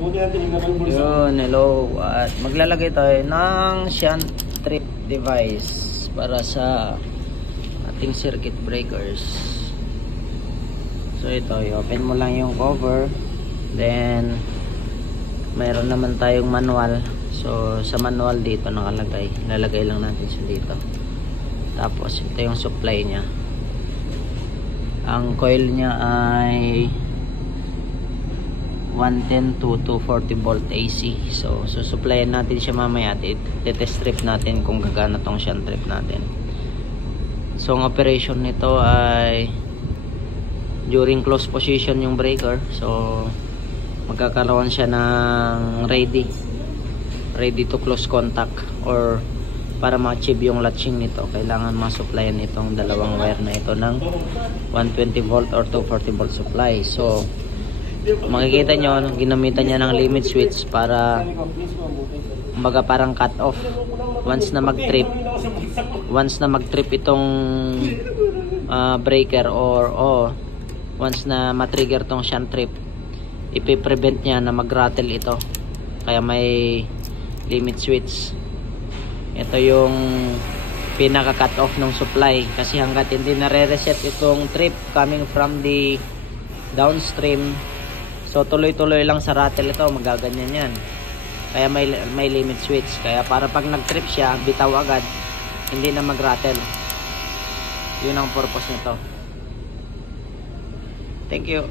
Yun, hello. At maglalagay tayo ng shunt trip device para sa ating circuit breakers. So ito, i-open mo lang yung cover. Then mayroon naman tayong manual. So sa manual dito nakalagay. Ilalagay lang natin siya dito. Tapos ito yung supply niya. Ang coil niya ay 110 to 240 volt AC. So supplyan natin siya mamaya at i-test strip natin kung gagana tong shunt trip natin. So ang operation nito ay during close position yung breaker. So magkakaroon siya ng ready to close contact, or para ma-achieve yung latching nito kailangan ma-supplyan itong dalawang wire na ito ng 120 volt or 240 volt supply. So makikita nyo ginamitan niya ng limit switch para kumbaga parang cut off once na mag trip itong breaker, or once na matrigger tong shunt trip, ipiprevent niya na mag-rattle ito, kaya may limit switch. Ito yung pinaka cut off ng supply, kasi hanggat hindi nare-reset itong trip coming from the downstream, so tuloy-tuloy lang sa rattle ito, magaganyan yan. Kaya may limit switch, kaya para pag nag-trip siya, bitaw agad, hindi na mag-rattle. Yun ang purpose nito. Thank you.